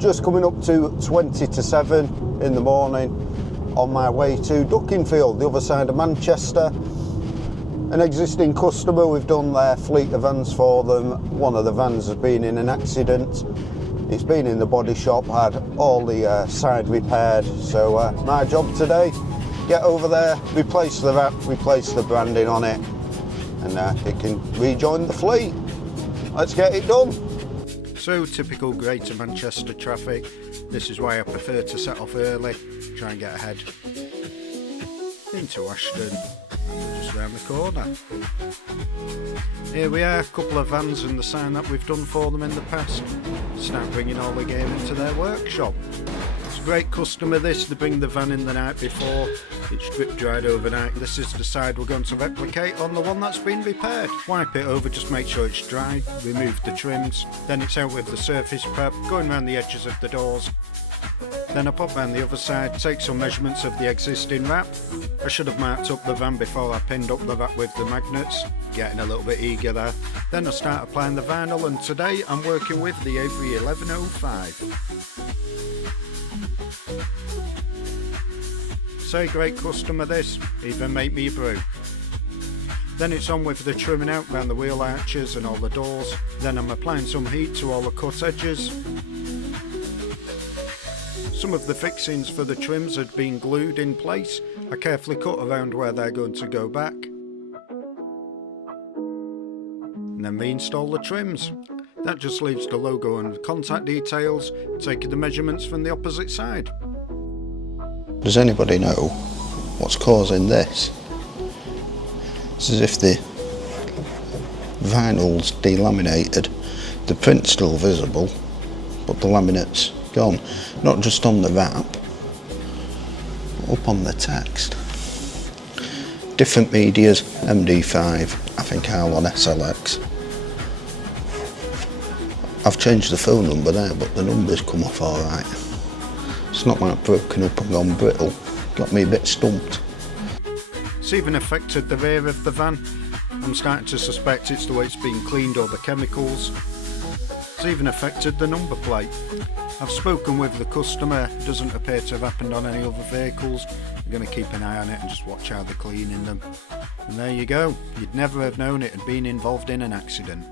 just coming up to 20 to 7 in the morning on my way to Dukinfield, the other side of Manchester. An existing customer, we've done their fleet of vans for them. One of the vans has been in an accident. It's been in the body shop, had all the side repaired. So my job today, get over there, replace the wrap, replace the branding on it, and it can rejoin the fleet. Let's get it done. So typical Greater Manchester traffic. This is why I prefer to set off early, try and get ahead. Into Ashton, just round the corner. Here we are, a couple of vans and the sign that we've done for them in the past. Start bringing all the gear into their workshop. It's a great customer this, they bring the van in the night before, it's drip dried overnight. This is the side we're going to replicate on the one that's been repaired. Wipe it over, just make sure it's dry, remove the trims, then it's out with the surface prep, going around the edges of the doors. Then I pop round the other side, take some measurements of the existing wrap. I should have marked up the van before I pinned up the wrap with the magnets, getting a little bit eager there. Then I start applying the vinyl, and today I'm working with the Avery 1105. Say great customer this, even make me a brew. Then it's on with the trimming out around the wheel arches and all the doors. Then I'm applying some heat to all the cut edges. Some of the fixings for the trims had been glued in place. I carefully cut around where they're going to go back. And then reinstall the trims. That just leaves the logo and contact details, taking the measurements from the opposite side. Does anybody know what's causing this? It's as if the vinyl's delaminated, the print's still visible, but the laminate's gone. Not just on the wrap, but up on the text. Different medias, MD5, I think I'll on SLX. I've changed the phone number there, but the number's come off alright. It's not like broken up and gone brittle. Got me a bit stumped. It's even affected the rear of the van. I'm starting to suspect it's the way it's been cleaned or the chemicals. It's even affected the number plate. I've spoken with the customer, it doesn't appear to have happened on any other vehicles. I'm going to keep an eye on it and just watch how they're cleaning them. And there you go, you'd never have known it had been involved in an accident.